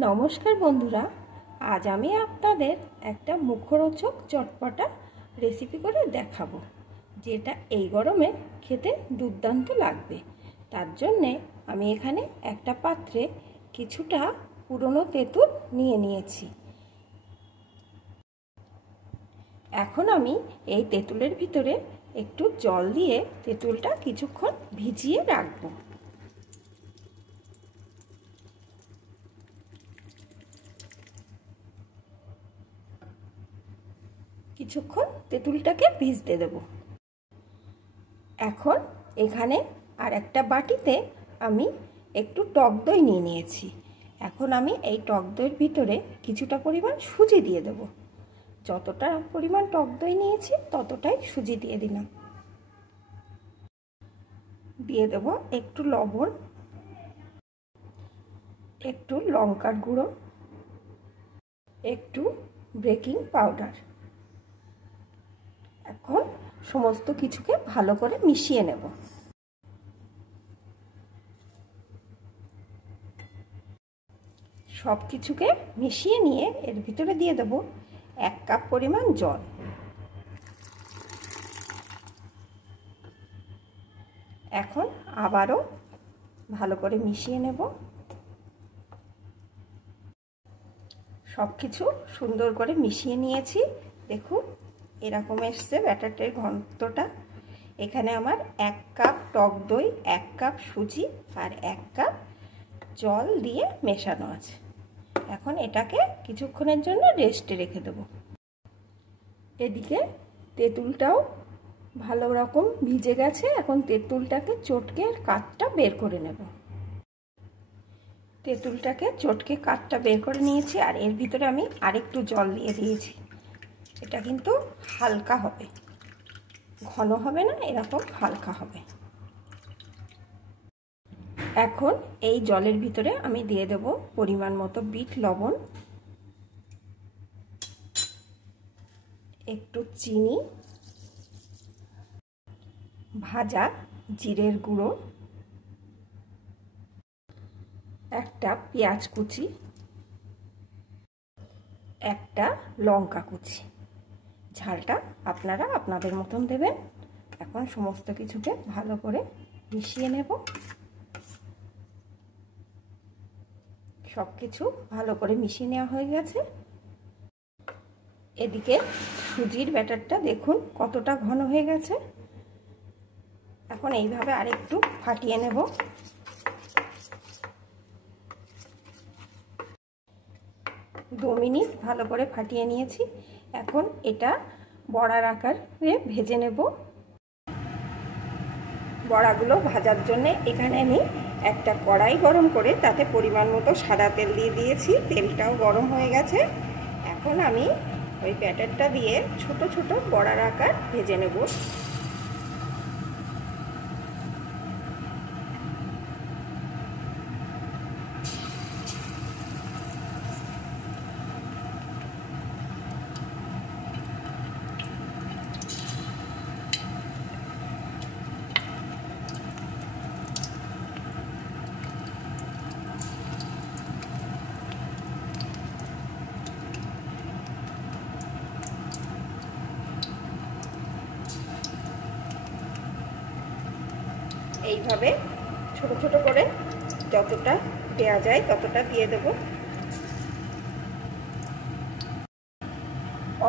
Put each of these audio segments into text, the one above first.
নমস্কার বন্ধুরা, আজ আমি আপনাদের একটা মুখরোচক চটপটা রেসিপি করে দেখাবো, যেটা এই গরমে খেতে দুর্দান্ত লাগবে। তার জন্যে আমি এখানে একটা পাত্রে কিছুটা পুরনো তেঁতুল নিয়ে নিয়েছি। এখন আমি এই তেঁতুলের ভিতরে একটু জল দিয়ে তেঁতুলটা কিছুক্ষণ ভিজিয়ে রাখবো। কিছুক্ষণ তেঁতুলটাকে ভিজতে দেব। এখন এখানে আর একটা বাটিতে আমি একটু টক দই নিয়ে নিয়েছি। এখন আমি এই টক দইয়ের ভিতরে কিছুটা পরিমাণ সুজি দিয়ে দেব। যতটা পরিমাণ টক দই নিয়েছি ততটাই সুজি দিয়ে দিলাম। দিয়ে দেব একটু লবণ, একটু লঙ্কার গুঁড়ো, একটু বেকিং পাউডার। এখন সমস্ত কিছুকে ভালো করে মিশিয়ে নেব। সব কিছুকে মিশিয়ে নিয়ে এর ভিতরে দিয়ে দেব 1 কাপ পরিমাণ জল। এখন আবারও ভালো করে মিশিয়ে নেব। সব কিছু সুন্দর করে মিশিয়ে নিয়েছি। দেখুন এরকম এসছে ব্যাটারটার ঘনত্বটা। এখানে আমার 1 কাপ টক দই, 1 কাপ সুজি আর 1 কাপ জল দিয়ে মেশানো আছে। এখন এটাকে কিছুক্ষণের জন্য রেস্টে রেখে দেব। এদিকে তেঁতুলটাও ভালো রকম ভিজে গেছে। এখন তেঁতুলটাকে চটকে কাঠটা বের করে নেব। তেঁতুলটাকে চটকে কাঠটা বের করে নিয়েছি, আর এর ভিতরে আমি আরেকটু জল দিয়ে দিয়েছি। এটা কিন্তু হালকা হবে, ঘন হবে না, এরকম হালকা হবে। এখন এই জলের ভিতরে আমি দিয়ে দেব পরিমাণ মতো বিট লবণ, একটু চিনি, ভাজা জিরের গুঁড়ো, একটা পেঁয়াজ কুচি, একটা লঙ্কা কুচি। ঝালটা আপনারা আপনাদের মতন দেবেন। এখন সমস্ত কিছুকে ভালো করে মিশিয়ে নেব। সব কিছু ভালো করে মিশিয়ে নেওয়া হয়ে গেছে। এদিকে সুজির ব্যাটারটা দেখুন কতটা ঘন হয়ে গেছে। এখন এইভাবে আরেকটু ফাটিয়ে নেব। দু মিনিট ভালো করে ফাটিয়ে নিয়েছি। এখন এটা বড়ার আকারে ভেজে নেব। বড়াগুলো ভাজার জন্য এখানে আমি একটা কড়াই গরম করে তাতে পরিমাণ মতো সাদা তেল দিয়ে দিয়েছি। তেলটাও গরম হয়ে গেছে। এখন আমি ওই ব্যাটারটা দিয়ে ছোট ছোট বড়ার আকার ভেজে নেব। এইভাবে ছোট ছোট করে যতটা দেওয়া যায় ততটা দিয়ে দেব।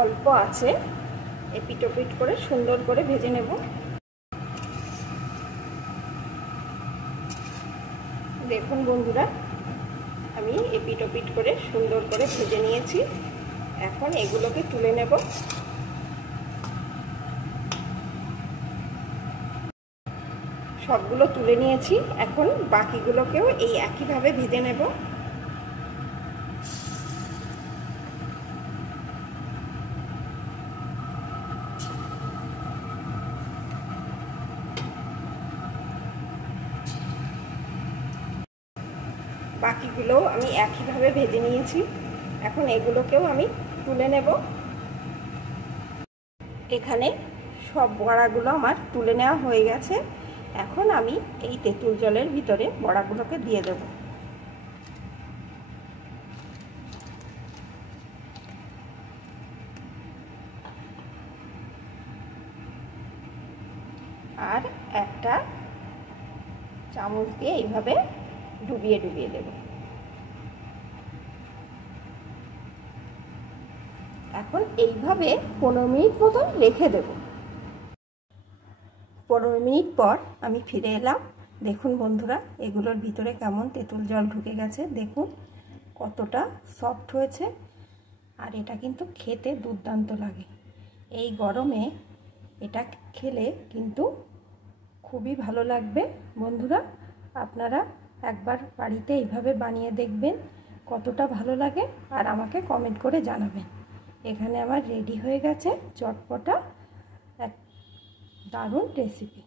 অল্প আছে এপিট ওপিট করে সুন্দর করে ভেজে নেব। দেখুন বন্ধুরা, আমি এপিট ওপিট করে সুন্দর করে ভেজে নিয়েছি। এখন এগুলোকে তুলে নেব। সবগুলো তুলে নিয়েছি। এখন বাকিগুলোকেও এই একইভাবে ভেজে নেব। বাকিগুলো আমি একইভাবে ভেজে নিয়েছি। এখন এগুলোকেও আমি তুলে নেব। এখানে সব বড়াগুলো আমার তুলে নেওয়া হয়ে গেছে। এখন আমি এই তেঁতুল জলের ভিতরে বড়াগুলোকে দিয়ে দেব। চামচ দিয়ে এইভাবে ডুবিয়ে ডুবিয়ে দেব। এখন এইভাবে 15 মিনিট মতন রেখে দেব। 15 মিনিট পর আমি ফিরে এলাম। দেখুন বন্ধুরা, এগুলোর ভিতরে কেমন তেঁতুল জল ঢুকে গেছে, দেখুন কতটা সফট হয়েছে। আর এটা কিন্তু খেতে দুর্দান্ত লাগে। এই গরমে এটা খেলে কিন্তু খুবই ভালো লাগবে। বন্ধুরা, আপনারা একবার বাড়িতে এইভাবে বানিয়ে দেখবেন কতটা ভালো লাগে, আর আমাকে কমেন্ট করে জানাবেন। এখানে আমার রেডি হয়ে গেছে চটপটা এক দারুণ রেসিপি।